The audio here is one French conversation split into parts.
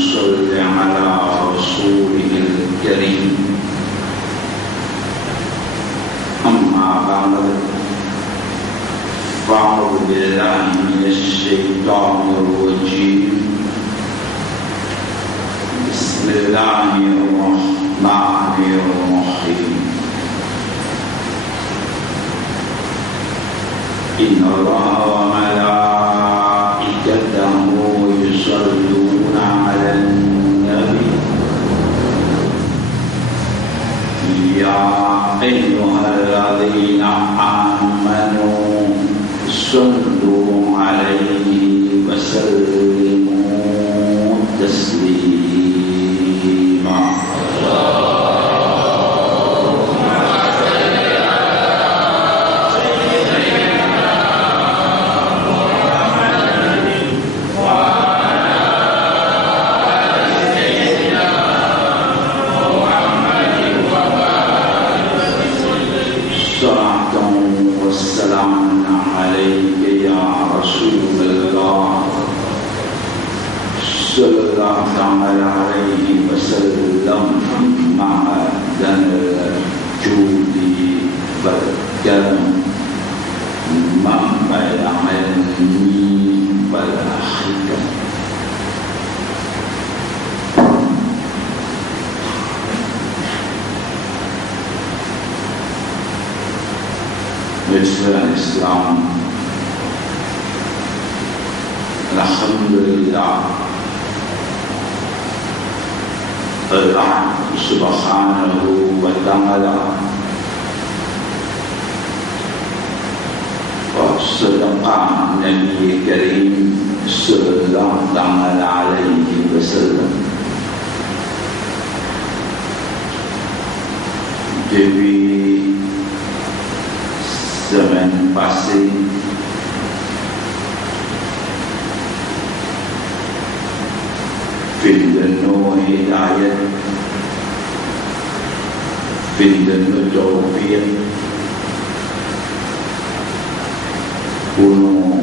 صل على رسوله الكريم أما بعد فأعوذ بالله من الشيطان الرجيم بسم الله الرحمن الرحيم إن الله وملائكته يصلون على النبي يا أيها الذين آمنوا صلوا عليه وسلموا تسليما عليه وسلم مع الجود والكرم منبع العلم والحكم. Mitra Islam, Alhamdulillah, Allah subhanahu wa ta'ala sedangkan Nabi Karim sallallahu alaihi wasallam depuis semaine passée film de nos hidayat, film de nos tawfiq pour nous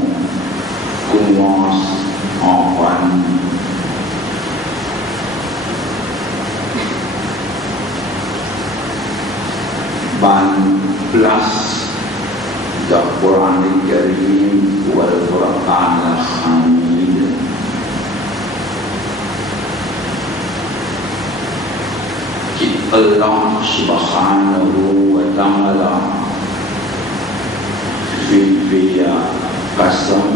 commence enfin ban place de Quran al-Karim wal Quran al-Hamid. Allah subhanahu wa ta'ala via qasam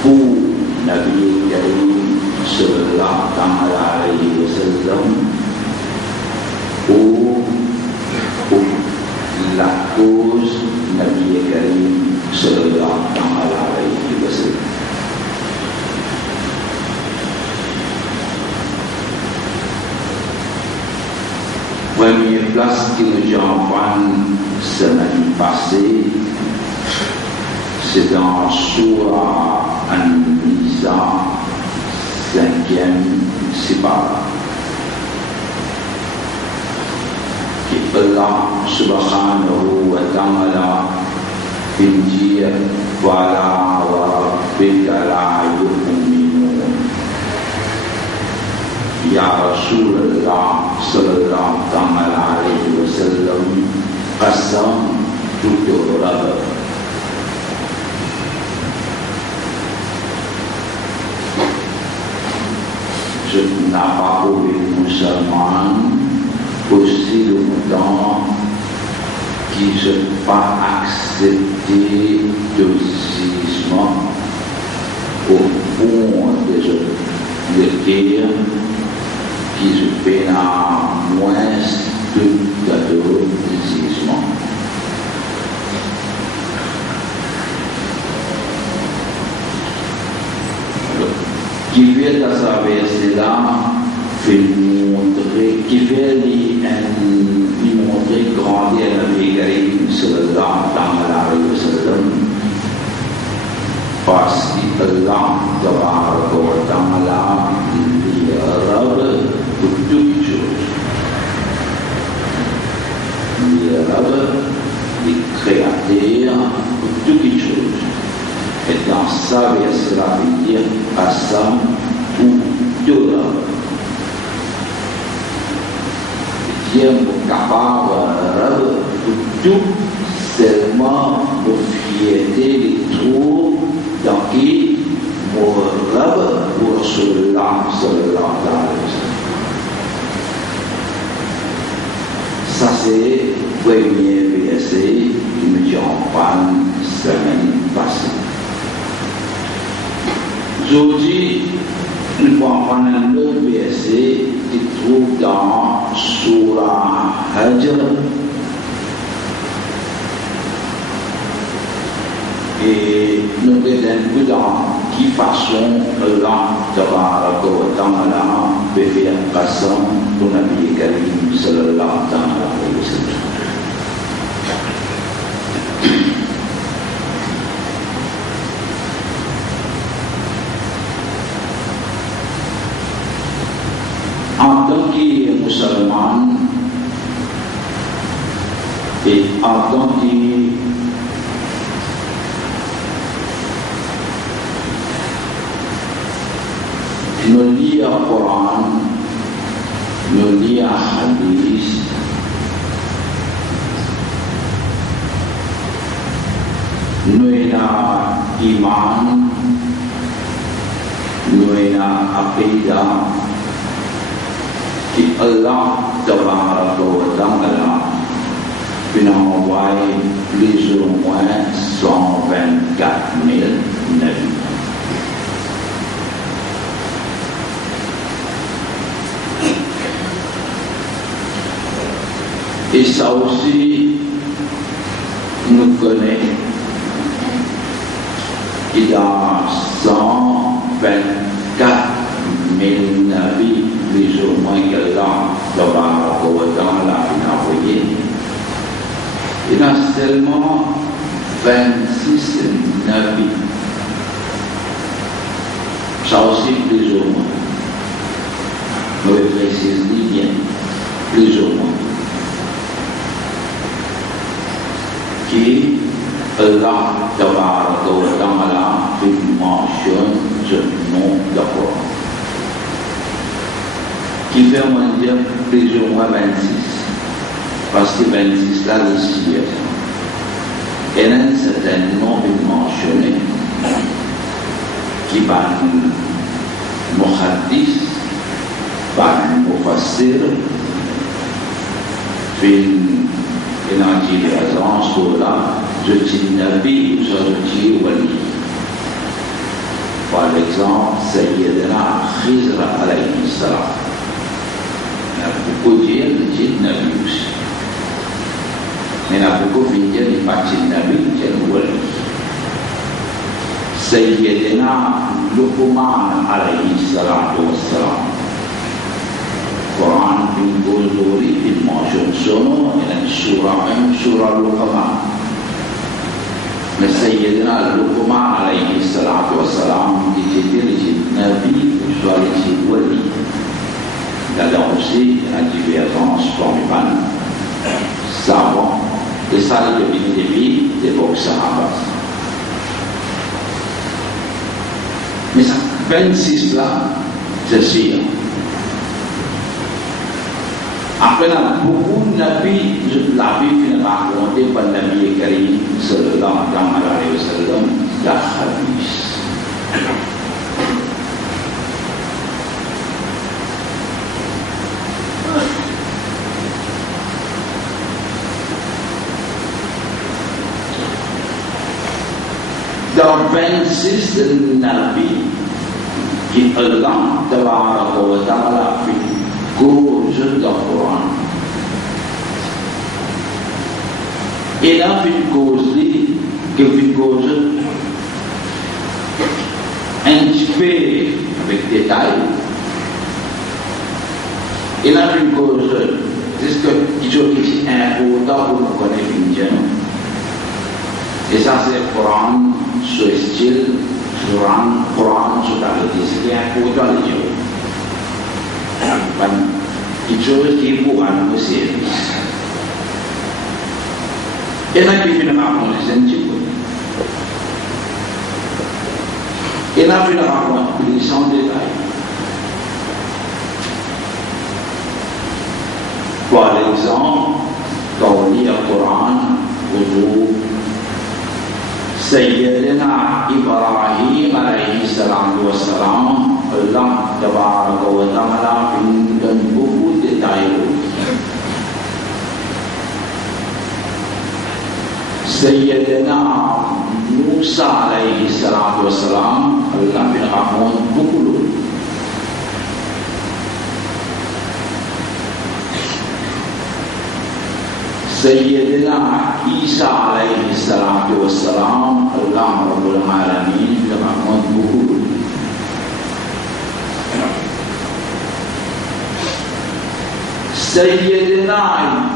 pour Nabi Karim sallallahu alaihi wasallam pour la cause Nabi Karim sallallahu alaihi wasallam. Première place qui nous accompagne semaine passée, c'est dans Surah An-Nisa, 5e sipara. Qui Allah subhanahu wa ta'ala dit voilà wa rabbika la yu'minun. Ya Rasulullah sallallahu alaihi wasallam qasam tutur raba. Je n'ai pas trouvé musulman aussi longtemps qui ne pas accepté de jugement au fond de guerre qui se fait à moins de jugement. Qui veut la savoir cela, fait montrer, qui veut lui montrer grandir la vie sallallahu alaihi wasallam, parce qu'Allah tabaraka wa ta'ala lui rab pour toutes choses. Lui rab les créateurs pour toutes choses. Et dans ça, il y a cela veut dire Qasam ou Dieu Dia capable de tout seulement de fierté de tout dans qui mon rêve pour cela ça c'est le premier verset qui me dit en fin de semaine passée. Aujourd'hui, nous comprenons le verset qui se trouve dans Surah Hajr. Et nous regardons dans quelle façon Allah Tabaraka wa Ta'ala peut faire passer pour Nabi Karim sallallahu alayhi wa sallam. En tant que musulman et en tant que nous lisons le Coran, nous lisons le Hadith, nous avons iman, nous avons aqidah, qui Allah Tabaraka wa Ta'ala nous a envoyé plus ou moins 124 000 nabis. Et ça aussi, nous connaissons. Il y a 124 000 nabis, plus ou moins que là, Tabaraka wa Ta'ala a envoyé. Il y a seulement 26 nabis. Ça aussi, plus ou moins. Nous précisons bien, plus ou moins. Qui Allah Tabaraka wa Ta'ala mentionne ce nom de Coran. Qui fait moins dire plus ou moins 26. Parce que 26 là, c'est situation. Et là, c'est un nom mentionné qui va nous muhaddis, va nous mufassir, et dans la différence pour là, je dis Nabi ou je dis Wali. Par exemple, Sayyidina Khizra alayhi salam. Il y a beaucoup de gens qui disent Nabi aussi. Mais il y a beaucoup de gens qui disent Nabi, qui disent Wali. Sayyidina Luqman alayhi salam. Quran bin Gozori bin mentionne son nom et surah même surah Luqman. Mais Sayyidina Luqman alayhi salatu wa salam qui était Nabi soit les Wali. Là aussi il y a une différence parmi les savants et ça depuis le début des époques sahabas. Mais ça 26 là c'est sûr. Après, beaucoup de nabis, la Bible nous a raconté par Nabi Karim sallallahu alayhi wa sallam, la hadith. Dans 26 nabis, qui Allah Tabaraka wa Ta'ala fait cause dans le Coran. Et là, une cause qui est une cause un petit peu avec détail. Et là, une cause, c'est ce qui est important pour nous connaître une gens. Et ça, c'est le Coran, ce style, Coran, ce qui est important les gens. Quelque chose qui est pour un service. Et là, il fait un petit peu. Et là, il fait sans détail. Par exemple, quand on lit le Coran, Sayyidina Ibrahim alaihi salam wa salam, Allah tabaraka wa ta'ala berikan buku detail. Sayyidina Musa alaihi salam wa salam, Allah berikan buku. Sayyidina Isa alaihi salatu wassalam, Allah Rabbul Alamin berikan buku. Sayyidina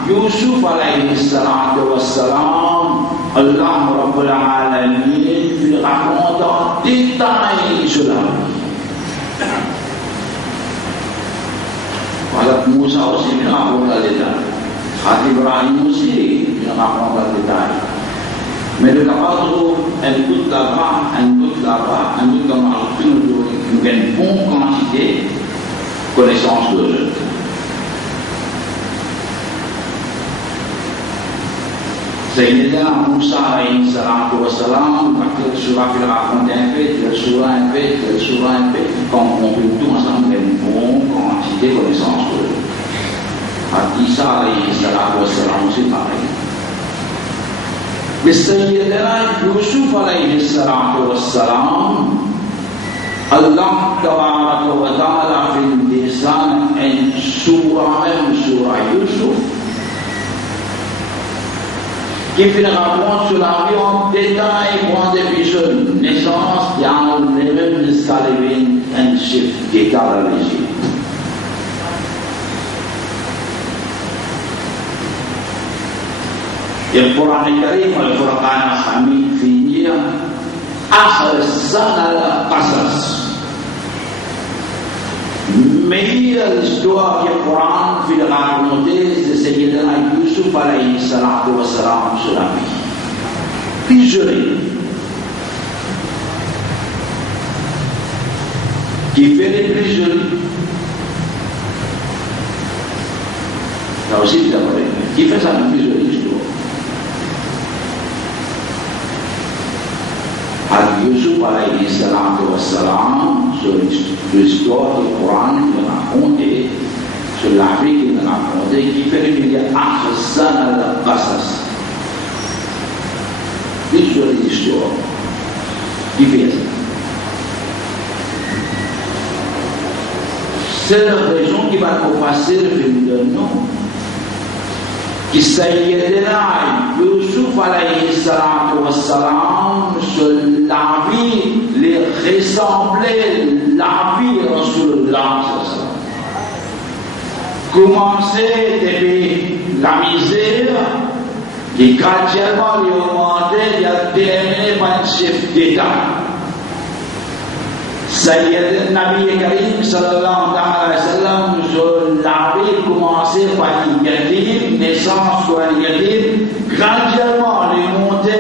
Yusuf alaihi salatu wassalam, Allah Rabbul Alamin berikan detail sulam. Pada Musa aussi berikan detail. Hati Ibrahim aussi, il rapporte le détail. Mais le cadre, un doute là-bas, un doute là-bas, un doute dans une bonne quantité de connaissances de Dieu. Sayyidina Musa alayhi salatu wa salam, le surah qu'il raconte un fait, le surah un fait, le surah un fait, quand on peut tout ensemble, une bonne quantité de connaissances de Dieu. Isa alaihi salatu wassalam aussi pareil. Mais Sayyidina Yusuf alaihi salatu wassalam, Allah tabaraka wa ta'ala fait descendre une surah, même surah Yusuf, qui fait le rapport sur la vie en détail, point de vue sur naissance, il y a les mêmes escaliers, un chef d'État dans l'Égypte. القرآن الكريم والفرقان الحميد فيه أحسن القصص. meilleure histoire du Coran fait raconter de Sayyidina Yusuf alayhi salatu wa salam sur la vie. Prisonnier qui fait les prisonniers. Là aussi, c'est vrai. Qui fait ça, le prisonnier? Yusuf alayhi salatu wassalam, sur l'histoire du Coran qu'il racontait, sur la vie qu'il racontait, qui fait qu'il y a ahsan al-qasas. Sur l'histoire. Qui fait ça? C'est la raison qui va nous passer le film de nous. Qui Sayyidina Yusuf alayhi salatu wassalam, sur la vie, les ressembler la vie de Rasulullah. Commencer depuis la misère, qui graduellement lui augmentait, il a terminé par un chef d'État. Sayyidina Nabi Karim sallallahu alayhi wa sallam, sur la vie, commencer par une négative, naissance pour une négative, graduellement lui monter,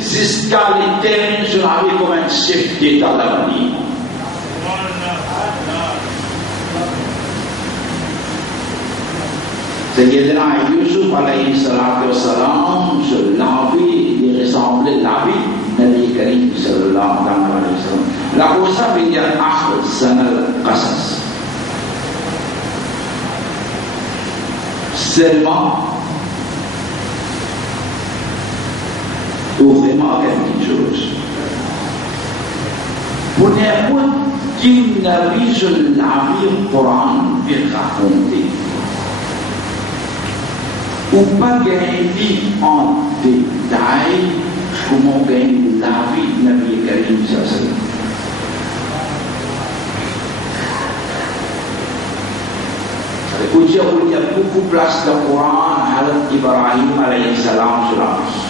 jusqu'à les terminer sur la vie comme un chef d'État de l'avenir. Sayyidina Yusuf alayhi salatu wassalam, sur la vie, il ressemblait la vie Nabi Karim sallallahu alayhi wa sallam. La cosa veut dire ahsan al-qasas. Seulement, ouvrez-moi quelque chose. Pour n'importe qui n'a vu sur la vie au Coran et raconter, ou pas gagner en détail comment gagner la vie de Nabi Karim sallallahu alayhi wa sallam. Il y a beaucoup de place dans le Coran à Ibrahim alayhi salam sur la vie.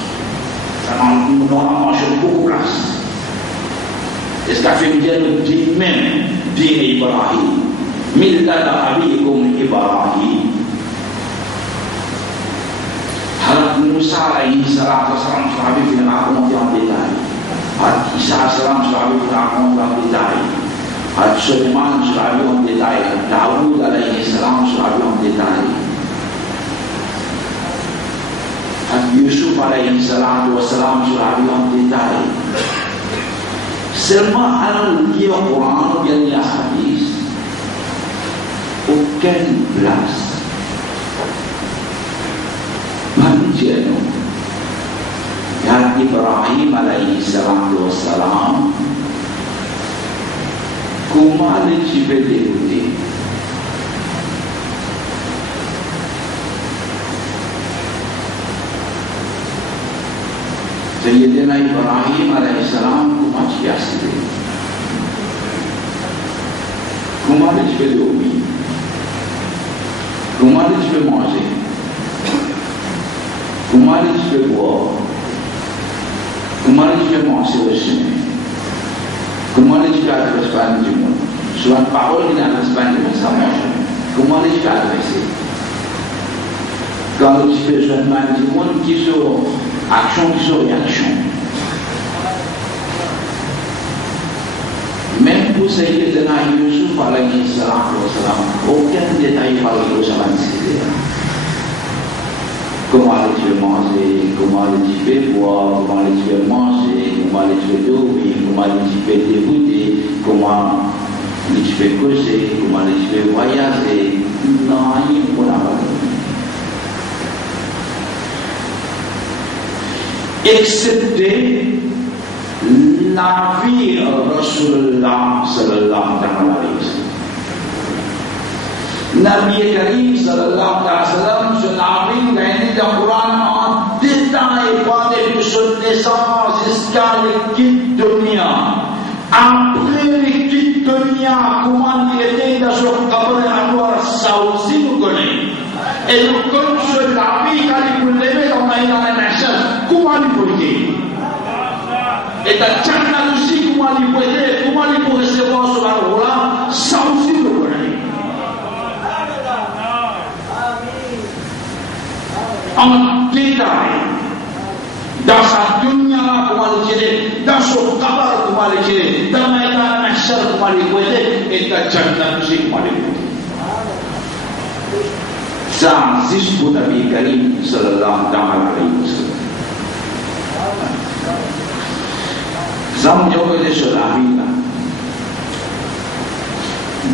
Ça nous a mangé beaucoup de place. Et ce qu'a fait bien le dit même, dit Ibrahim, Millata abikum Ibrahim. Harat Musa alayhi salam sur la vie, il raconte en détail. Harat Isa salam sur la vie, il raconte en détail. Suleiman sur la vie en détail, Daoud alayhi salam sur la vie en détail, Yusuf alayhi salam sur la vie en détail. Seulement un livre au Coran, bien les hadiths, aucune place. Mandiano, ya Ibrahim alayhi salam, comment les tu peux l'écouter? Sayyidina Ibrahim alayhi salam, comment tu as cité? Comment tu peux dormir? Comment tu peux manger? Comment tu peux boire? Comment tu peux manger au chemin? Comment tu peux adresser du monde? Sur une parole qui n'adresse pas du monde, ça marche. Comment tu peux adresser? Quand tu peux joindre du monde qui sont action, qui sont réaction. Même pour ce qui est de Yusuf alayhi salam, aucun détail par le Kosaman cité. Comment tu veux manger, comment tu peux boire, comment tu veux manger, comment tu veux dormir, comment tu peux t'écouter, comment tu peux causer, comment tu peux voyager. Non, il n'y a pas excepté la vie de Rasulullah sallallahu alayhi wa sallam. Nabi Karim sallallahu alayhi wa sallam se navigue dans le Coran en détail pendant son naissance jusqu'à l'équipe de Nia. Après l'équipe de Nia, comment il était dans son cabinet à Noir, ça aussi nous connaît. Et nous connaissons la vie quand il vous levez dans la nation, comment il peut dire? Et dans Tchana aussi, comment il peut dire? Comment il peut recevoir sur la roula, ça aussi nous connaît. En détail, dans sa dunya, comment il dit, dans son kabar, comment il dit, dans la nation, comment il peut dire, et dans Tchana aussi, comment il peut dire. Ça existe pour Nabi Karim sallallahu alayhi wa sallam. Ça me dit sur la vie là.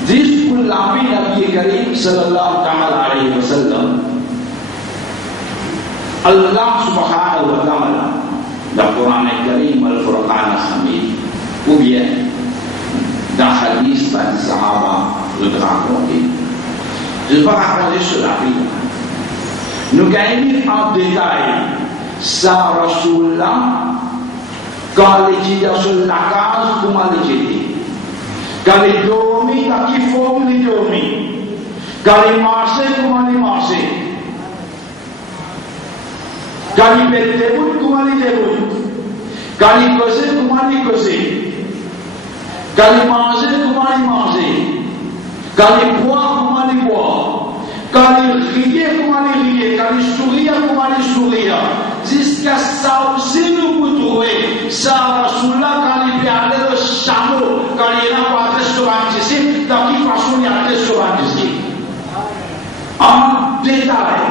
Dis pour la vie Nabi Karim sallallahu alayhi wa sallam. Allah subhanahu wa ta'ala dans le Coran al-Karim al-Furqan al-Hamid ou bien dans le hadith par les Sahaba le raconté. Je ne vais pas raconter sur la vie. Nous gagnons en détail ça Rasulullah quand il était sur la case, comment il était. Quand il dormit, dans quelle forme il dormit. Quand il marchait, comment il marchait. Quand il était debout, comment il était debout. Quand il causait, comment il causait. Quand il mangeait, comment il mangeait. Quand il boit, comment il boit. Quand il riait, comment il riait. Quand il souriait, comment il souriait. Jusqu'à ça aussi nous pouvons trouver. Ça, Rasulullah, quand il perdait le chameau, quand il n'a pas de restaurant ici, dans quelle façon il y a un restaurant ici. En détail.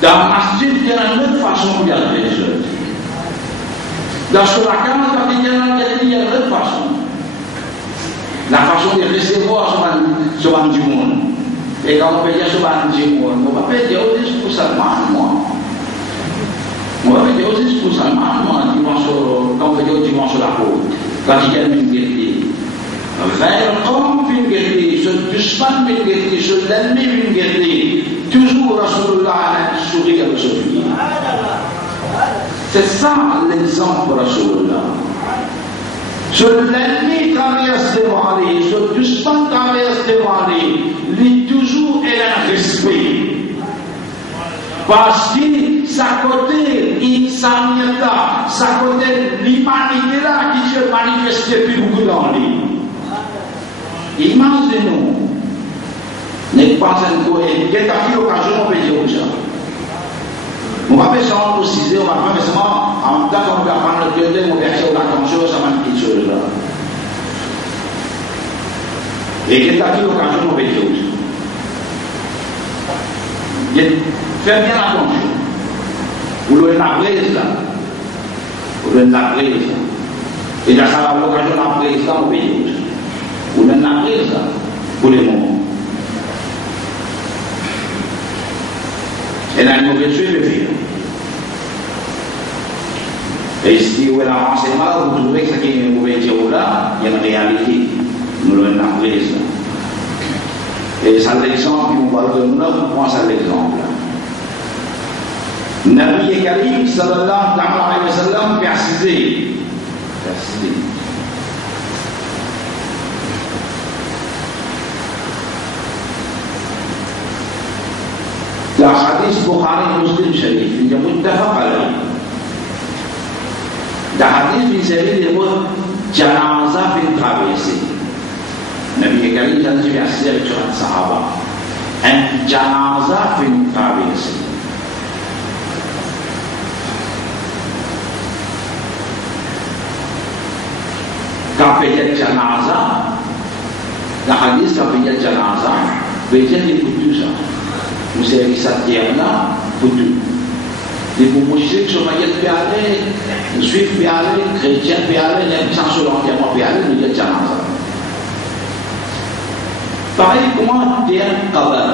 Dans le masjid, il y a une autre façon de regarder les autres. Dans ce lacan, il y a une autre façon. La façon de recevoir sur un du monde. Et quand on peut dire sur un du monde, on va pas dire au 10% moi. On va pas dire au 10% moi, quand on peut dire au dimanche la côte. Quand il y a une guerre. Vers homme une guerre, sur le dushman une guerre, sur l'ennemi une guerre. Toujours Rasulullah a un sourire de ce pays. C'est ça l'exemple de Rasulullah. Sur l'ennemi traverse devant lui, sur le dushman traverse devant lui, lui toujours elle a un respect. Parce que sa côté insanité, sa côté l'humanité là qui se manifeste depuis beaucoup dans lui. Imaginez-nous. N'est pas un coup et qu'est-ce qu'il y a occasion de payer aux gens. On va faire ça en préciser, on va faire ça en tant qu'on va prendre le cœur, on va faire ça l'attention, ça m'a dit chose là. Et qu'il y a qui l'occasion de faire autre. Faites bien attention. Vous l'avez la prise là. Vous l'avez la prise là. Et dans ça, l'occasion de la prise là, on fait autre. Vous l'avez la prise là. Pour les moments. Et dans une mauvaise chose, le faire. Et si vous avez l'avancement, vous trouvez que ce qui est une mauvaise chose là, il y a une réalité. Nous l'avons la prise là. Et ça l'exemple, on va le donner, on prend ça l'exemple. Nabi Karim sallallahu alayhi wa sallam précisé. Le hadith Bukhari Muslim Sharif, il y a muttafaq alayhi. Le hadith في سبيل الموت جنازة في traversée. Nabi Karim a dit à ses sahaba, un janaza fait une traversée. Quand il y a janaza, le hadith quand il y a janaza, il y a des coups ça. Vous savez ça tient là, coups. Les mouchiques sont maillets péalés, les juifs péalés, les chrétiens péalés, les gens sur l'enterrement péalés, il y a janaza. Pareil, comment il y a un kabar?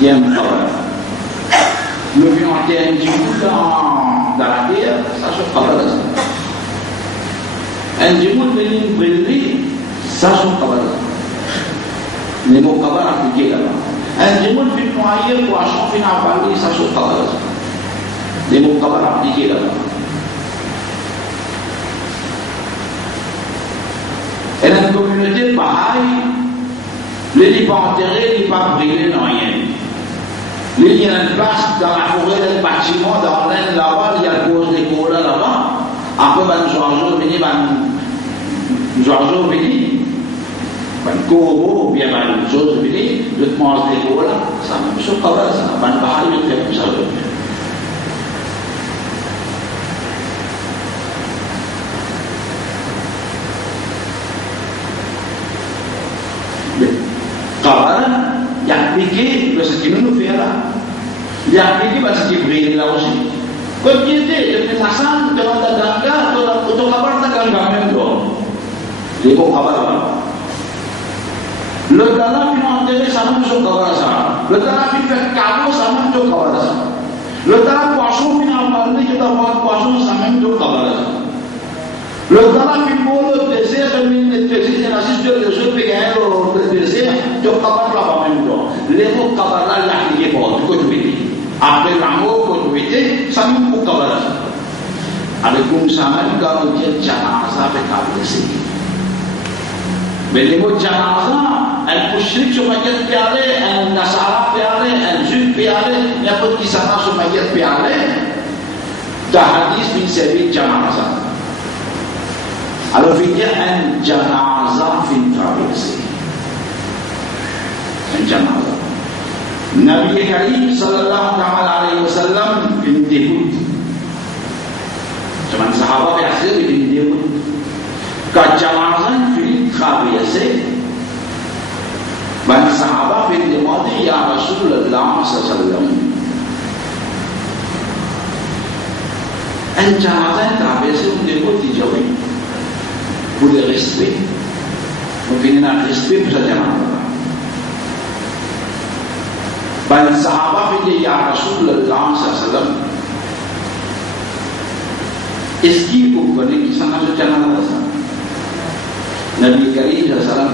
Il y a un kabar. Le vieux enterre un djimoul dans la terre, ça se kabar. Un djimoul venu brûler, ça se kabar. Les mots kabar appliqués là-bas. Un djimoul venu noyer, poisson venu avaler, ça se kabar. Les mots kabar appliqués là-bas. Et dans une communauté pareille, les n'est pas enterrés, les n'est pas brûlés, non rien. Les il y a une place dans la forêt, dans le bâtiment, dans l'Inde là-bas, il y a le pose des colas là-bas. Après, nous oiseaux venus, nous oiseaux venus, nous corbeaux, ou bien nous choses venus, de te manger des colas, ça ne se passe pas, ça va pas aller, de faire tout ça. Il y a appliqué ce qui nous fait là. Il y a appliqué ce qui brille là aussi. Comme il était, depuis la salle, de la ganga, de la barre de ganga même là. Les bons cabards. Le gala qui m'a enterré, ça même sur cabards ça. Le gala qui fait cadeau, ça même sur cabards ça. Le gala poisson qui m'a parlé, qui doit voir poisson, ça même sur cabards ça. Le gala qui m'a le désert, il assiste de jeux pégains au désert, de cabards là-bas même là. Les mots cabards là, il a appliqué pour tout que tu veux. Après l'amour que tu veux, ça même pour cabards. Avec comme ça même, quand on dit janaza avec ablessé. Mais les mots janaza, un mushrik sur maillette péalé, un nasara péalé, un juif péalé, n'importe qui s'en a sur maillette péalé, dans hadith, il s'est dit janaza. Alors, il y a un janaza fin traversé. Un janaza. Nabi Karim sallallahu alayhi wa sallam, une dégoûte. Cuman sahabat biasa ini dia pun kejalanan film traversé. Banyak sahabat film dia mati ya Rasulullah sallallahu. Kejalanan traversé dia pun dijauhi. Pour le respect, mungkin nak respect pour saja mana. Banyak sahabat film dia ya Rasulullah sallallahu. Est-ce qu'il vous connaît qui s'en a jeté à la raison? Nabi Karim sallallahu alayhi wa sallam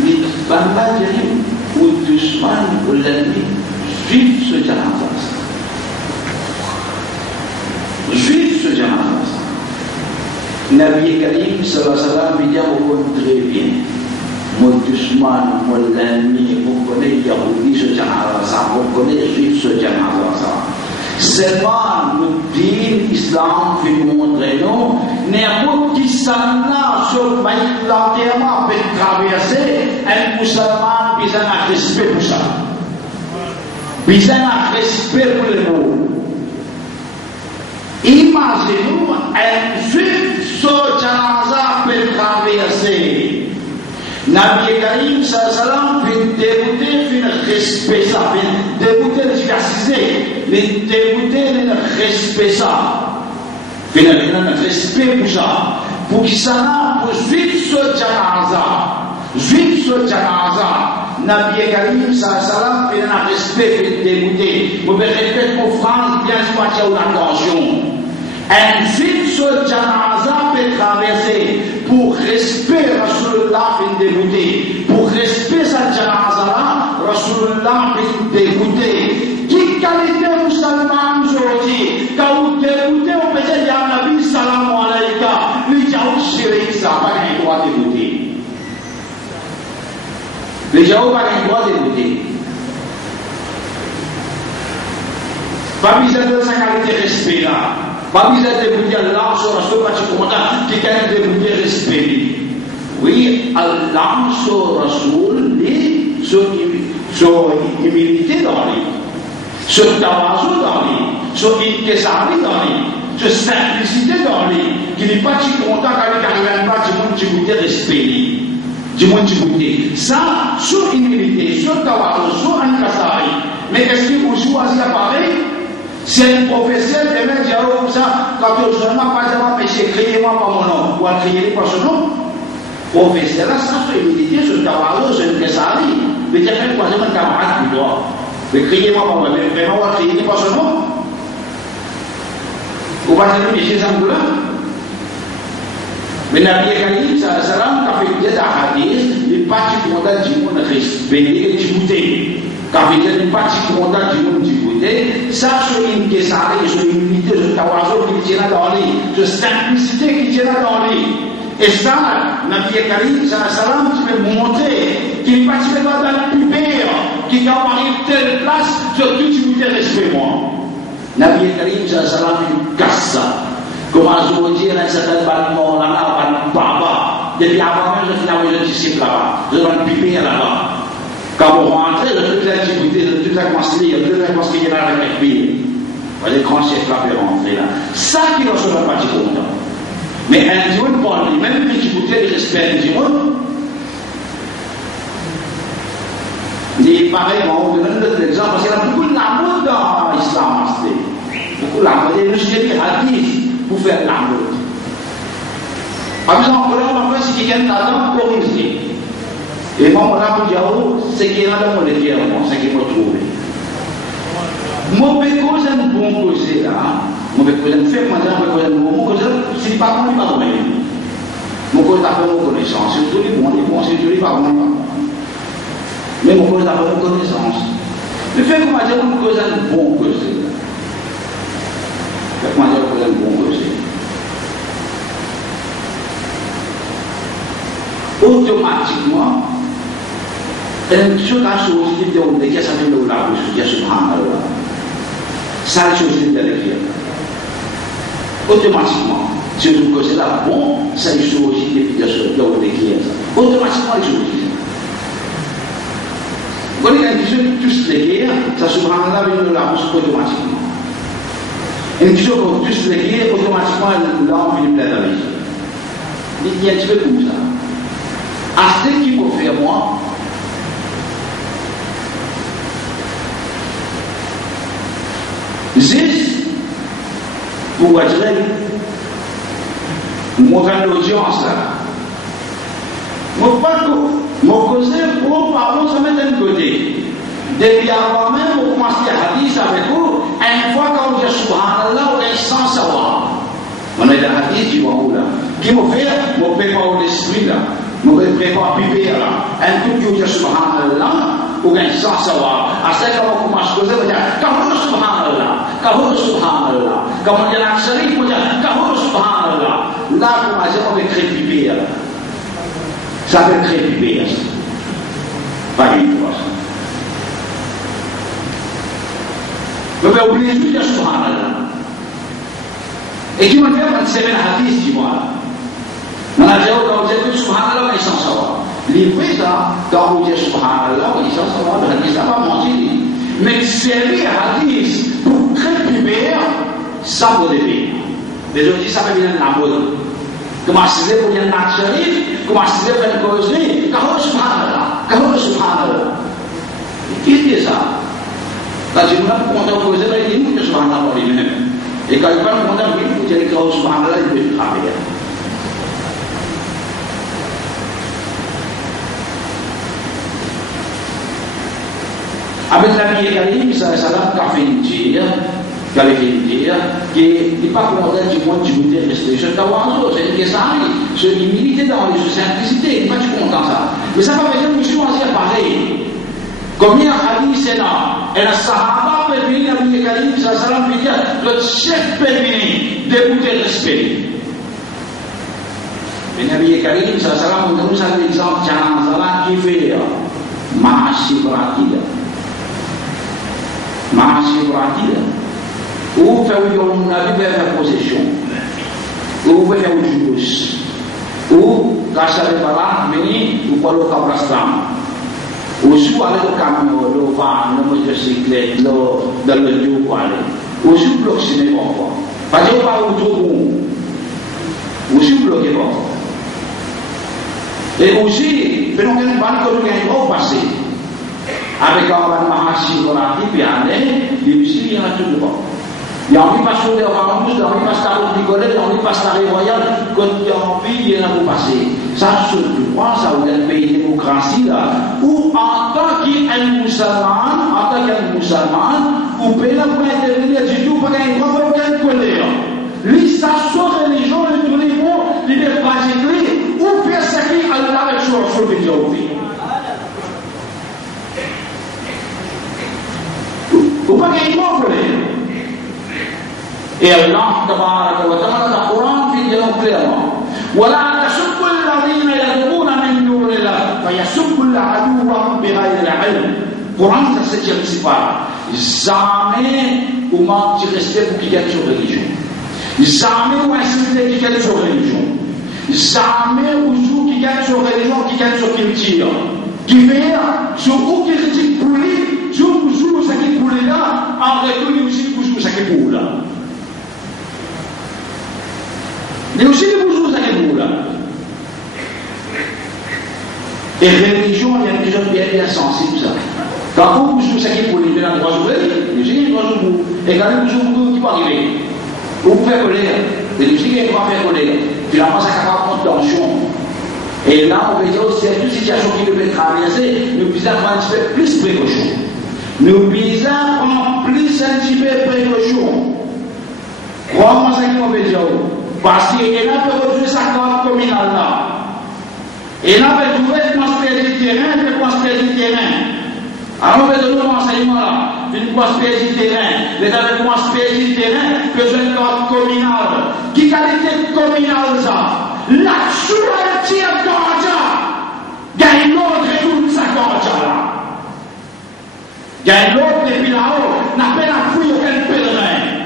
dit Banda Jarim ou Dushman ou l'ennemi juif ce janaza. Juif ce janaza. Nabi Karim sallallahu alayhi wa sallam dit vous connaissez très bien. Mon Dushman, mon l'ennemi, vous connaissez Yahoudi ce janaza, vous connaissez juif ce janaza. C'est pas le din islam qui nous montre non, n'importe qui s'en a sur l'enterrement peut traverser, un musulman besoin de respect pour ça. Besoin de respect pour les mots. Imaginez-vous un juif sur janaza peut traverser. Nabi Karim sallam fait débuter, fait respect ça, fait débuter le diversité, fait débuter le respect ça, fait le respect pour ça, pour qu'il s'en pour suivre ce janaza, Nabi Karim sallam fait un respect, fait débuter, vous pouvez répéter pour France, bien se ou l'attention. Ainsi, ce janaza peut traverser pour respect Rasulullah fin dégoûté. Pour respect sa janaza, Rasulullah fin dégoûté. Qui qualité musulman aujourd'hui? Quand vous dégoûtez, on peut dire ya Nabi salam alayka. Les gens chirik ça, pas les droits dégoûtés. Les gens pas les droits dégoûtés. Pas besoin de sa qualité respect là. Pas besoin de vous dire Allah sur Rasul qui est de vous dire respect. Oui, Allah sur Rasul, sur humilité dans lui, sur tawazu dans lui, sur inkesari dans lui, sur simplicité dans lui, qui n'est pas si content avec un pas du monde qui vous dit respect. Du monde qui vous dit. Ça, sur humilité, sur tawazu, sur inkesari. Mais est-ce que vous choisissez pareil? C'est un professeur qui me dit comme ça, quand je ne m'en pas jamais péché, criez-moi par mon nom, ou criez par son nom. Professeur, là, ça fait humilité sur le tabac, sur le kessari. Mais j'ai fait quoi, j'ai un camarade qui doit. Mais criez-moi par mon nom, mais vraiment, ou criez par son nom. Vous passez le péché sans douleur. Mais Nabi Karim, salam, quand il fait des hadiths, il partit pour un du monde respect et Djibouti. Quand il fait une partie pour un du monde Djibouti, ça, c'est une kessari, c'est une humilité, c'est un tawazo qui tient dans lui, c'est simplicité qui tient dans lui. Et ça, Nabi Karim, salam, tu veux montrer qu'il ne participe pas dans le pubère, qui quand on arrive telle place, surtout Djibouti respect moi. Nabi Karim, salam, il casse ça. Comment je vous dis, il y a un certain bâtiment là-bas, baba. Depuis avant même, je finis à disciple là-bas. Je vais me piper là-bas. Quand vous rentrez, je vais tout activité, je vais tout commencer, je vais tout commencer à avec les filles. Les grands chefs là peuvent rentrer là. Ça qui ne sera pas du content. Mais un Dieu pour lui, même si vous avez le respect du Dieu, il est pareil, on vous donne d'autres exemples, parce qu'il y a beaucoup d'amour dans l'islam. Beaucoup d'amour. Et nous, j'ai dit hadith pour faire l'amour. Par exemple, on va faire ce qui est là-dedans pour corriger. Et moi, on a pour dire, c'est qui est là-dedans, on le dit, c'est qui m'a trouvé. Moi, je cause un bon cause là. Moi, je cause un fait, moi, je cause un bon cause. C'est pas bon, pas bon. Mon cause n'a pas de connaissance. C'est tout les bons, c'est tout les pas bons. Mais mon cause n'a pas de connaissance. Le fait qu'on va dire, on cause un bon cause. Comment dire que c'est un bon cause. Automatiquement, une chose à chose qui dit que ça fait le la bouche, qui est subhanallah. Ça, la chose qui est l'écrire. Automatiquement, si je trouve que c'est là bon, ça une chose qui est l'écrire. Automatiquement, les choses. Vous voyez, quand ils sont tous l'écrire, ça subhanallah vient de la bouche automatiquement. Et si on tous les guerres, automatiquement, l'homme vient plein d'avis. Il y a un petit peu comme ça. À ce qu'il faut faire, moi, juste pour dire, moi, j'ai l'audience là. Moi, pas que, moi, causer pour, pardon, ça met d'un côté. Depuis avant même, on commence à hadith avec vous, une fois qu'on dit subhanallah, on est sans savoir. On est dans le hadith, tu vois où là. Qui m'a fait, mon prépare l'esprit là, mon prépare piper là. Un coup qui dit subhanallah, on est sans savoir. À ce qu'on commence à causer, on dit, kahou subhanallah, kahou subhanallah. Comme on dit à l'Aksari, on dit, kahou subhanallah. Là, on va dire, on va créer piper là. Ça veut créer piper là. Pas une fois ça. Je vais oublier tout de subhanallah. Et qui m'a fait un sévère hadith, tu vois. On a dit, quand vous dites subhanallah, ils sont savoir. Les ça, quand vous dites subhanallah, ils sont savoir, le hadith n'a pas menti. Mais sévère hadith, pour très primaire, ça vous devez. Les gens disent, ça fait bien la mode. Comment c'est pour y avoir un sharif, comment c'est pour une causerie, qu'est-ce subhanallah. Qui dit ça? Quand je me compte en causer, il dit que subhanallah pour lui-même. Et quand il parle de mon ami, il dit que subhanallah, il peut travailler. Avec la vie Karim, ça l'a fait une dire, qui n'est pas pour modèle du monde du goûter respect. Je c'est une question, je l'humilité dans les simplicité, pas du content ça. Mais ça va venir, monsieur, on s'y pareil. Comme il y a un hadith, c'est là, et la Sahaba peut venir, la vie Karim, ça veut dire, le chef peut venir, dégoûter respect. Mais la vie Karim, ça nous a l'exemple, qui fait, Mahashi Bratida. Mahashi Bratida. Ou faire une faire possession, ou faire une juge, ou cacher les balades, venir, ou pas le cablastam, ou sous aller au camion, le van, le motocyclette, dans le lieu où aller, ou sous bloquer les enfants. Parce que pas autour, ou sous bloquer les enfants. Et aussi, pendant qu'une balle que nous gagnons au passé, avec un Mahashi Bratida, puis il y a tout le monde. Il y a envie de passer au Ramous, il y a envie de passer à l'Autricolet, il y a envie de passer à la Royale, quand il y a envie, il y en a pour passer. Ça, surtout, ça, vous êtes un pays de démocratie, là, où en tant qu'un musulman, vous pouvez pas intervenir du tout, parce qu'il n'y a aucun colère. Lui, ça, soit religion, le tous les mots, il est pratiqué, ou faire ce qu'il a avec son sauvé. Vous ne pouvez pas colère. Et Allah tabaraka wa ta'ala dans le Coran dit clairement ولا تسبوا الذين يدعون من دون الله فيسبوا العدو بغير علم. Coran c'est le 7e sifar. Jamais ou manque de respect pour qui gagne sur religion. Jamais ou insulter qui gagne sur religion. Jamais ou joue qui gagne sur religion, qui gagne sur culture. Qui fait sur où qui critique pour lui, sur où joue ce qui pour lui là, en retour il aussi pour jouer ce qui pour là. Mais aussi les bourgeois à l'époque là. Et religion, il y a des gens bien sensibles ça. Quand vous bourgeois à l'époque, il y a 3 jours, il y a 3 jours, et quand même 2 jours qui vont arriver. Vous pouvez faire colère, et le qui va faire colère. Finalement, ça capable de tension. Et là, on peut dire aussi, il y a une situation qui peut traverser, nous devons prendre un petit peu plus de précaution. Nous devons prendre plus un petit peu de précaution. Crois-moi, c'est ce qu'on peut dire. Parce qu'elle a pu retrouver sa carte communale là. Elle a pu trouver une prospérité du terrain, une prospérité du terrain. Alors on fait de nous l'enseignement là, une prospérité du terrain. Les avec une prospérité du terrain, que j'ai une carte communale. Qui qualité communale ça? Là-dessous, elle tire Gandja. Il y a une autre et toute sa Gandja là. Il y a une autre depuis là-haut, n'a pas la fouille aucun pèlerin.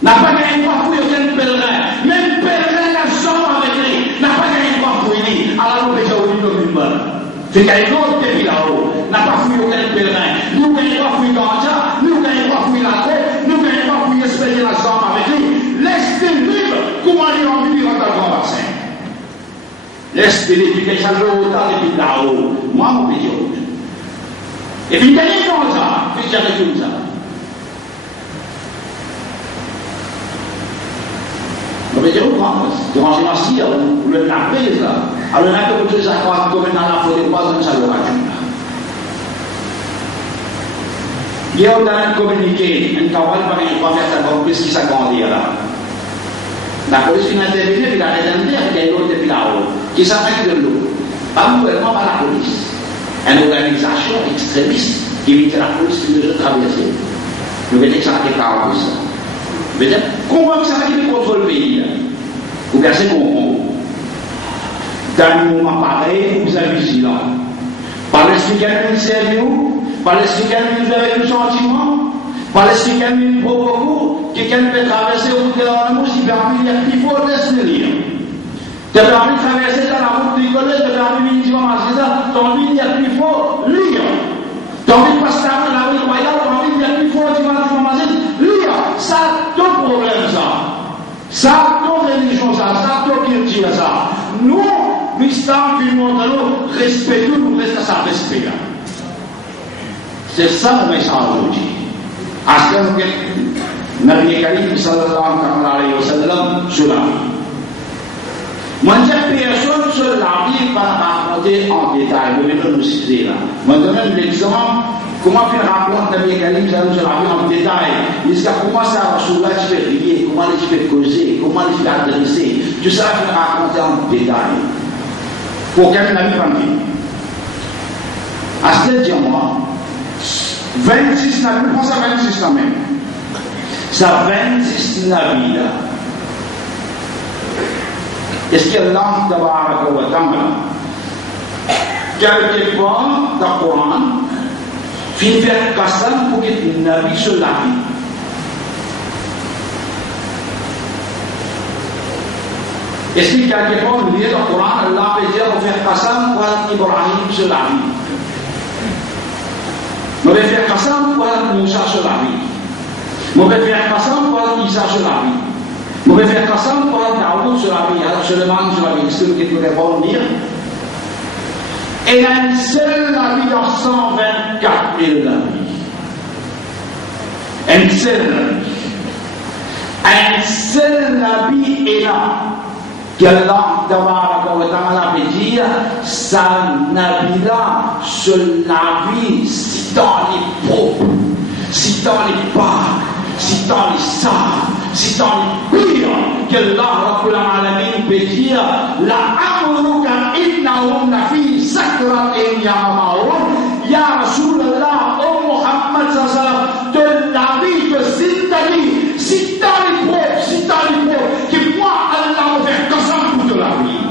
N'a pas gagné quoi fouille aucun pèlerin. Même pèlerin n'a jamais avec lui. N'a pas gagné quoi fouille lui. Alors nous déjà au niveau du monde. C'est qu'il y a une autre depuis là-haut. N'a pas fouillé aucun pèlerin. Nous gagnons pas fouille Gandja. Nous gagnons pas fouille la tête. Nous gagnons pas fouille espérer la jambe avec lui. Laisse-le libre. Comment il a envie de vivre dans le grand bassin. Laisse-le libre. Qu'il s'agit autant depuis là-haut. Moi, mon pays. Et puis, il y a des gens ça. Puis, il y a des gens ça. On va dire au grand, durant ces masses-ci, on le napé, là. Alors, on a que vous ça croit comme dans la forêt, pas dans sa lorage. Il y a un communiqué, un travail par une fois faire ça, plus qui s'agrandir là. La police qui intervient, puis la rédemption, il y a une autre depuis là-haut, qui s'attaque de l'eau. Pas le gouvernement, pas la police. Une organisation extrémiste qui évite la police de traverser. Nous voyons que ça a été carré ça. Comment ça va qui contrôle le pays? Vous pensez qu'on dans un moment pareil, vous êtes vigilant. Par l'explication du cerveau, par l'explication du avec le sentiment, par l'explication du propos, quelqu'un peut traverser au bout de la mouche, il permet de dire qu'il faut laisser lire. Tu as permis de traverser dans la route du collège, tu as permis de dire tu as envie de dire qu'il faut lire. Tu as envie de passer dans la rue royale, tu as envie de dire qu'il faut lire. Ça, ton problème, ça. Ça, ton religion, ça, ton culture, ça. respect tout, nous restons à sa respect là. C'est ça le message aujourd'hui. À ce que Nabi Karim sallallahu alayhi wa sallam sur la vie. Moi, chaque personne sur la vie va raconter en détail. Je vais nous citer là. Moi, je donne l'exemple. Comment faire raconter Nabi Karim sallallahu sur la vie en détail. Il dit comment ça sur là tu peux prier, comment tu peux causer, comment tu peux adresser. Tout ça, je vais raconter en détail. Pour qu'un ami famille. À ce que dis-moi, 26 navis, je pense à 26 quand même. Ça 26 navis là. Est-ce qu'il y a l'ange d'Abaraka wa Ta'ala quelque part dans le Coran, fin faire Qassam pour qu'il y ait un navi sur la vie. Est-ce qu'il y a quelque part dans le Coran, Allah peut dire pour faire Qassam pour Ibrahim sur la vie? On va faire Qassam pour Moussa sur la vie. On va faire Qassam pour Isa sur la vie. On va faire Qassam pour Daoud sur la vie. Alors Suleiman sur la vie. Est-ce que vous pouvez pas dire? Et il y a une seule navi dans 124 000 navis. Un seul navi. Un seul navi est là. qu'Allah veut dire, sa nabi-là se laver si dans les pauvres, si dans les parcs, si dans les sables, si dans les pires, qu'Allah Rabbul Alamin peut dire, la amruka innahum nafi sakratin ya'maun, ya Rasulallah, oh Muhammad sallallahu de la vie de Zindagi, si dans les pauvres, si dans les pauvres, que moi Allah me fait comme pour de la vie.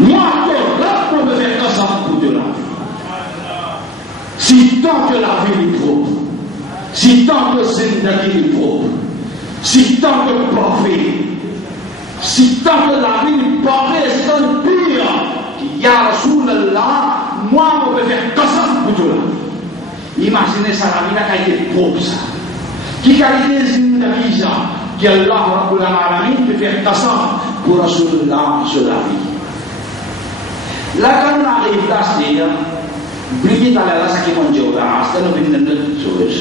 Moi, Allah me fait comme pour de la vie. Si tant que la vie est pauvre, si tant que Zindagi est pauvre, si tant que parfait, si tant que la vie est parfaite, c'est un pire, ya Rasulallah, moi, je peux faire comme pour de la vie. Imaginez ça, la vie n'a été pauvre, ça. Qui qualité Zindagi, ça, qu'Allah Rabbul Alamin peut faire comme pour Rasulallah sur la vie. Là, quand on arrive là, c'est briller dans la race qui est mondiale, c'est un peu de notre chose.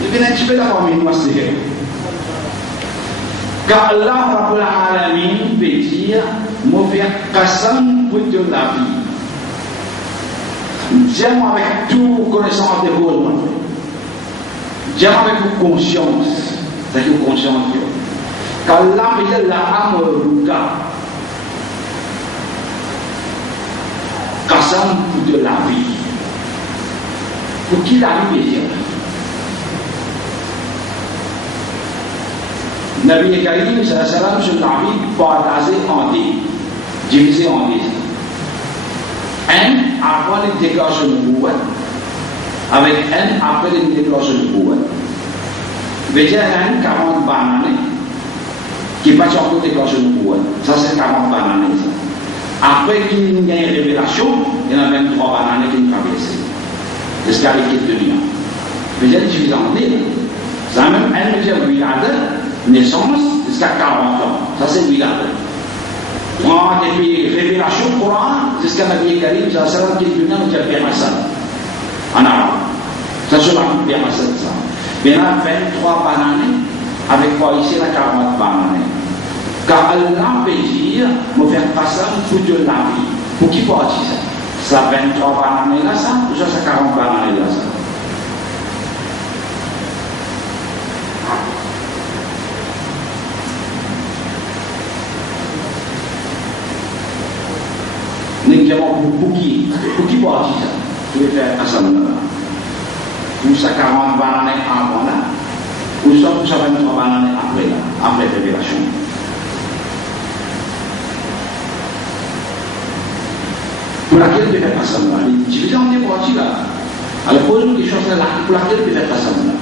Il vient un petit peu d'avoir mis moi, c'est car Allah Rabbul Alamin peut dire, moi faire qasam pour de la vie. J'aime avec toute connaissance de vous, j'aime avec toute conscience, c'est-à-dire conscience. Car Allah peut dire la âme ruka. Qasam pour de la vie. Pour qui la vie veut dire? Nabi Karim sallallahu alayhi wa sallam sur la vie partagée en deux, divisée en deux. Un avant les déclarations de Bouad, avec un après les déclarations de Bouad. Veut dire un 40 bananes qui passe encore les déclarations de Bouad. Ça c'est 40 bananes. Après qu'il y ait une révélation, il y en a 23 bananes qui ont traversé. Jusqu'à l'équipe de l'Union. Veut dire divisé en deux. Ça même un veut dire naissance jusqu'à 40 ans. Ça c'est wilada. Moi, depuis révélation Coran jusqu'à Nabi Karim, ça sera qui est venu nous dire Père Hassan. En arabe. Ça sera Père Hassan ça. Il y en a 23 bananes, avec quoi ici la 40 bananes. Car Allah peut dire, me faire passer pour de la vie. Pour qui peut dire ça? Ça 23 bananes là, ça, ou ça 40 bananes là, ça? Pour qui peut dire ça? Tu veux faire Hassan là? Ou ça 40 bananes avant là? Ou ça 23 bananes après là? Après la révélation. Pour laquelle tu veux faire Hassan là? Tu veux dire on est parti là? Alors pose-nous des choses là. Pour laquelle tu veux faire Hassan là?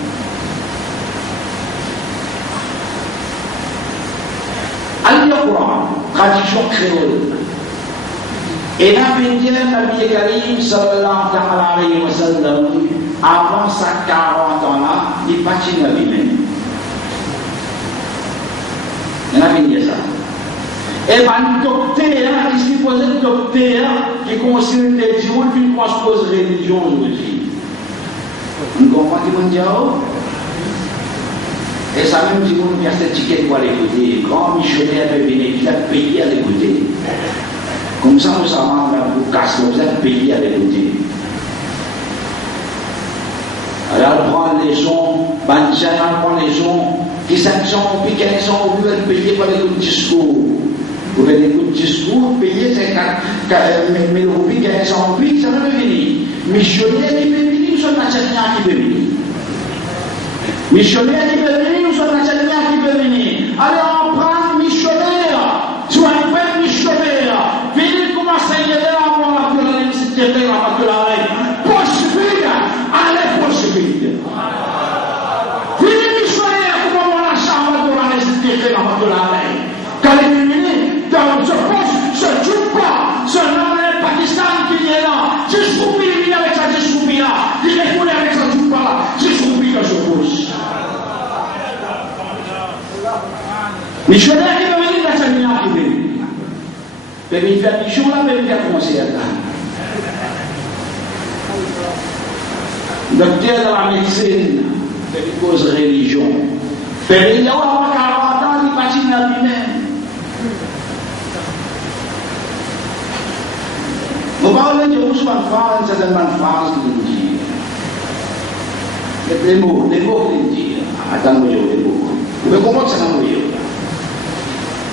Al-Qur'an, tradition créole. Et là, bien Nabi Karim sallallahu alayhi wa sallam, avant sa 40 ans là, il partit Nabi même. Il a bien ça. Et ben, docteur, ici, posé le docteur, qui considère les gens qui transpose religion aujourd'hui. Vous comprenez ce que je dis? Et ça même dit qu'on a cette ticket pour l'écouter. Quand missionnaire peut venir, il a payé à l'écouter. Comme ça, vous savez, vous cassez, vous avez payé à l'écouter. Alors, on prend les sons, on prend les sons, qui sont, puis quels sont, vous pouvez payer pour les discours. Vous pouvez écouter discours, payer 50 000 roupies, 1500 roupies, ça va venir. Missionnaire qui peut venir, nous sommes nationaux qui peut venir. Missionnaire qui peut venir, nous sommes nationaux qui peut venir. Allez, on prend missionnaire, soit un peu missionnaire, venez commencer à y aller à moi, pour la nécessité de la reine. Poursuivre, allez poursuivre. Venez missionnaire, comment on a chambre pour la nécessité de la reine. Quand elle est venue, dans ce poste, ce Djoupa, ce nom de Pakistan qui est là, jusqu'au pays, il est avec sa discoupie là, il est foulé avec sa Djoupa là, jusqu'au pays dans ce poste. Missionnaire qui veut venir dans sa lumière qui veut venir. Il veut venir faire mission là, il veut venir faire conseiller là. Docteur de la médecine, il veut cause religion. Il veut venir avoir 40 ans, il patine la vie même. Vous parlez de Ousmane France, c'est tellement France qui nous dit. Les mots qui nous disent. Attends, les mots. Vous pouvez comprendre ça dans le livre.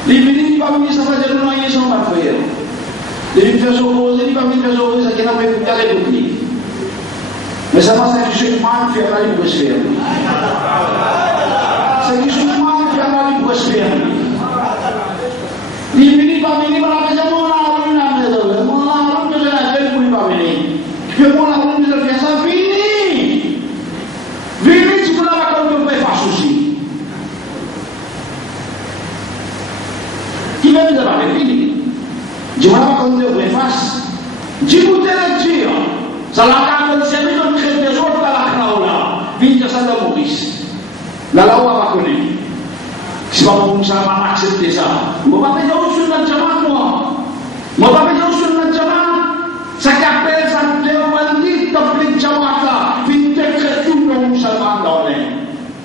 Les ministres ne peuvent pas faire de noyer sans ma frère. Les ministres ne peuvent pas faire ça qui n'a pas pu aller pour lui. Mais ça va, c'est que je suis mal faire la libre sphère. C'est que je suis mal faire la libre sphère. Les ministres ne peuvent pas venir par la maison. Que mon amour de faire ça, fini. Vini, tu peux l'avoir comme tu ne fais pas souci. Qui veut me parler, fini. Je ne vais pas comme tu ne fais face. Dis-vous de dire, ça l'a quand c'est mis dans le crête des autres à la craoula. Vini, ça de Maurice. La loi va connaître. Si pas mon ça va accepter ça. Je ne vais pas mettre sur le diamant, moi. Je ne vais pas mettre sur le diamant. Ça qu'appelle ça de t'appeler Jamata, puis décret tout le musulman dans l'air.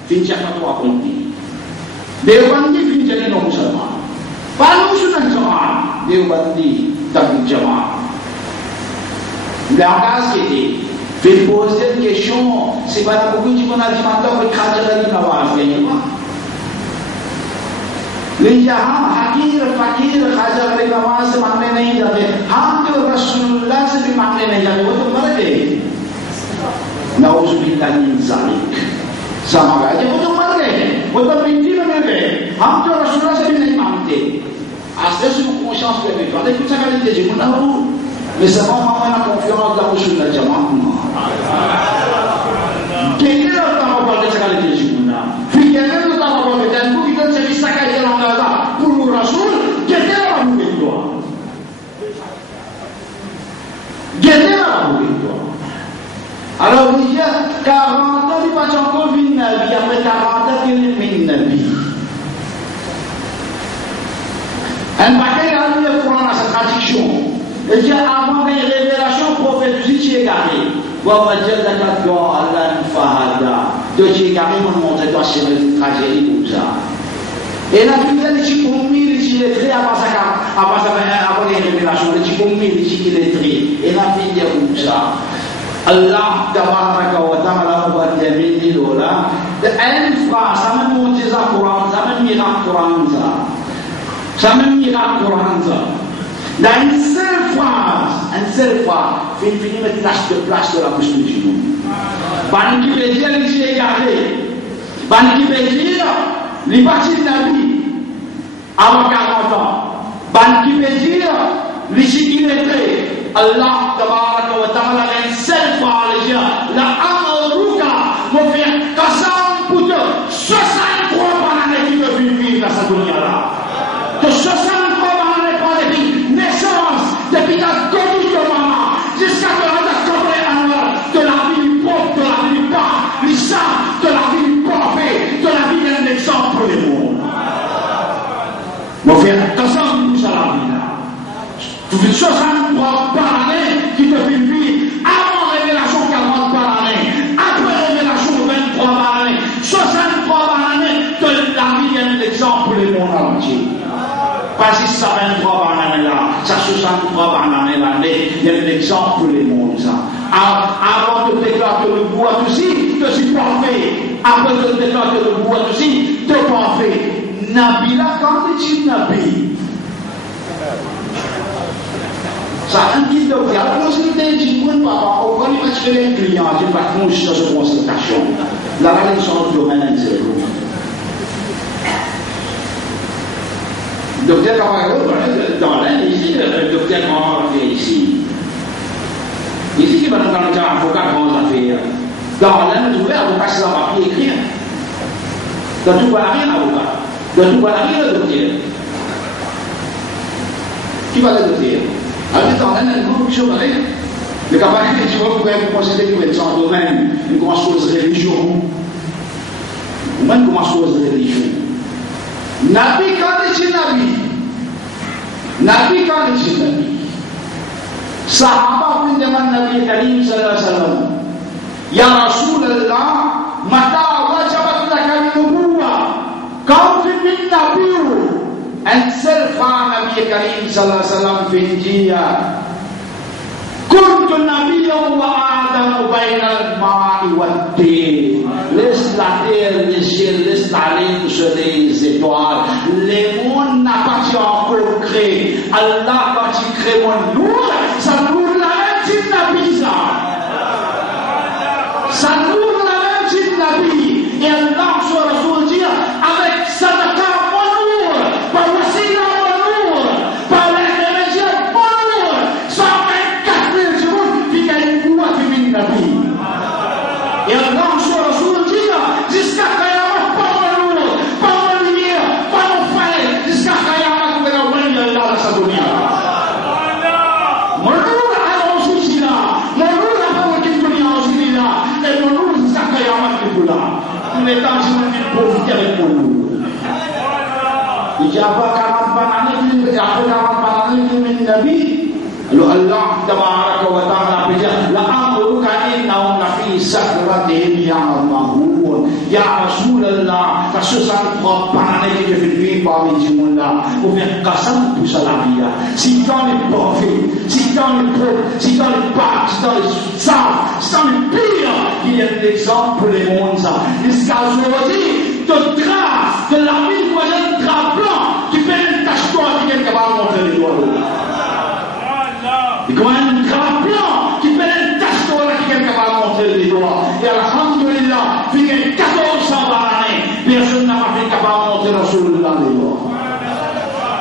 Puis j'ai pas toi compris. Des bandits, puis j'ai les musulmans. Pas nous sur le Jamata, des bandits, t'appeler Jamata. La base qui était, fait poser une question, c'est pas la beaucoup qu'on a dit maintenant que Khadija n'a pas fait. Les gens, Hakir, Fakir, Khadija n'a pas fait, मांगने नहीं जाते हम जो रसूलुल्लाह से भी मांगने नहीं जाते वो तो मर गए नाउजुबिल्लाह मिन ज़ालिक sama aja वो तो मर गए वो तो मिट्टी में मिल गए हम जो रसूलुल्लाह से भी नहीं मांगते assez sur conscience spirituelle avec toute sa qualité j'ai mon amour mais c'est vraiment la confiance dans le la jamaah quel est le temps de sa qualité j'ai mon amour puis quel est le temps de d'un coup qui donne service sa qualité dans la pour le rasoul quel est la mourir toi Guédez la mourir. Alors, il y a 40 ans, il passe encore une vie. Après 40 ans, il est une vie. Un paquet a lu le Coran à sa traduction. Il dit avant les révélations prophétiques, tu es garé. Allah nous fahada. De tu es garé, mon montre, toi, c'est une tragédie comme ça. Et la fidèle, il pour mille, il est très avant les révélations, il pour mille, il est très. Et la fidèle, comme ça. Allah, tabaraka wa ta'ala, wa ta'ala, lola. Une phrase, ça m'a monté ça Coran, ça m'a mis dans Coran, ça m'a mis dans Coran, ça. Dans une seule phrase, il finit de mettre de place de la bouche de Dieu. Ban qui veut dire, il s'est égaré. Ban qui veut dire, il partit de la vie avant 40 ans. Ban qui veut dire, il s'est illettré. Allah, tabaraka wa ta'ala, une seule phrase, la amaruka, mon frère, Kassam Poutre, 63 années qui veut vivre dans cette dunya-là. De 63 années par depuis naissance, depuis la conduite de maman, jusqu'à ce que la de la vie du pauvre, de la vie du pauvre, l'islam, de la vie du pauvre, de la vie d'un exemple pour le monde. Mon frère, Kassam Poutre, 63 par année qui te fait vivre avant révélation 40 par année, après révélation 23 par année, 63 par année, que la vie est un exemple pour le monde entier. Pas si ça 23 par année là, ça 63 par année l'année, il y a un exemple pour le monde ça. Avant de déclarer le bois aussi, je suis parfait. Après de déclarer le bois aussi, tu es parfait. Nabi là, quand est-il Nabi? Ça a un petit peu de la possibilité de dire, papa, on va lui mettre les clients, je ne vais pas conjurer dans cette consultation. La réalisation du domaine, c'est le docteur Camargo, dans l'Inde, ici, le docteur Camargo fait ici. Ici, il va nous parler d'un avocat grandes affaires. Dans l'Inde, vous verrez, avocat, c'est un papier écrit. Dans tout, voilà rien, avocat. Dans tout, voilà rien, le docteur. Qui va le docteur? Alors, dans l'Inde, il y a une corruption, vous voyez. Le camarade, tu vois, vous pouvez vous considérer que vous êtes sans domaine, une commence cause religion. Ou même commence cause religion. Nabi, quand est-il Nabi? Nabi, quand est-il Nabi? Sahaba pun zaman Nabi Karim sallallahu alaihi wasallam. Ya Rasulullah, mata wajabat laka nubuwah. Kau min nabiyu. Ansal Nabi Karim sallallahu alaihi wasallam fi dia. Kuntu nabiyyan wa Adam bainal ma'i wad tin. Laisse la terre, les cieux, laisse la lune sur les étoiles. Le monde n'a pas été encore créé. Allah va créer mon nour. Ça nous la même type Nabi ça. Ça nous la même type Nabi. Et Allah sur Rasul dit avec Sadaka mon nour, par Wasila mon nour, par l'intermédiaire mon nour, 124 000 jours, puis il y a une voix qui vient Nabi. Et Allah sur Rasul dit jusqu'à Kayamat, pas mon nour, pas mon lumière, pas mon feu, jusqu'à Kayamat, vous verrez où il y a Allah dans sa dunya. Les temps je vais profiter avec mon loup. Il y a pas 40 bananes, il y a 40 bananes qui m'ont Nabi. Alors Allah tabaraka wa ta'ala peut dire la amruka innahum la fi sakratihim ya'mahun. Ya Rasulullah, ta 63 bananes qui te fait vivre parmi ce monde là pour faire qasam pour ça la vie. Si dans les prophètes, si dans les prophètes, si dans les pactes, si dans les saints, si dans les pires, il y a des exemples pour les mondes ça. Jusqu'à aujourd'hui, de traces, de la ville moyenne, de drap blanc, qui fait une tache noire qui vient capable de montrer les doigts. Et quand même un drap blanc qui fait une tache noire qui vient capable de montrer les doigts. Et alhamdulillah, il y a 1400 par année, personne n'a pas fait capable de montrer le sol là les doigts.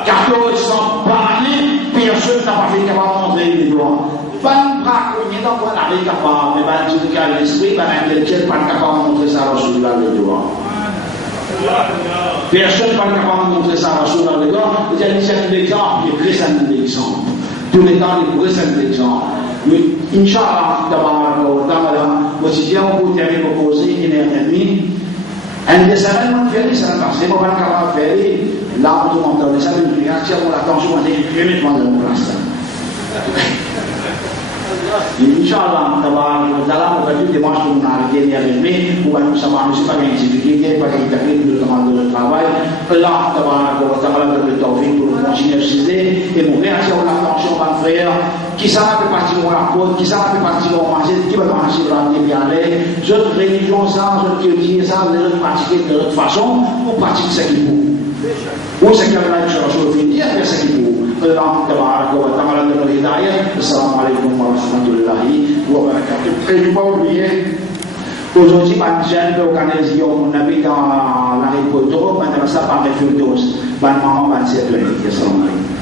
1400 par année, personne n'a pas fait capable de montrer les doigts. Ban braconnier dans quoi la vie capable, mais ban du cas l'esprit, ban intellectuel pas capable de montrer ça à Rasulullah les doigts. Personne pas capable de montrer ça à Rasulullah les doigts. Il y a une certaine exemple, il y a très certaine exemple. Tous les temps, il y a très certaine exemple. Mais Inch'Allah, tabaraka wa ta'ala, aussi bien on peut terminer pour poser 1h30. Un des semaines, on fait ça parce que on va capable de faire là on demande dans les salles de réaction, l'attention on est immédiatement dans le place. Inch'Allah, on va faire des démarches pour nous arriver à l'aimer, pour nous savoir, je ne sais pas bien expliquer, pas qu'il y ait de demande de travail. Là, on va faire le temps pour continuer à utiliser et mon réaction à l'attention, mon frère, qui ça fait partie de la côte, qui ça fait partie de manger, qui va manger dans les bien aller. Notre religion, ça, notre culture, ça, nous devons pratiquer de notre façon pour pratiquer ce qu'il faut. Ou ce qu'il y a là, je vais finir, faire ce qu'il faut. Allah tabaraka wa ta'ala de l'hidayah. Assalamu alaikum wa rahmatullahi wa barakatuh. Et je ne pas oublier, aujourd'hui, ma chaîne peut organiser mon ami dans la Ripoteau, maintenant ça par les Firdos, ma maman, ma sœur, assalamu alaikum.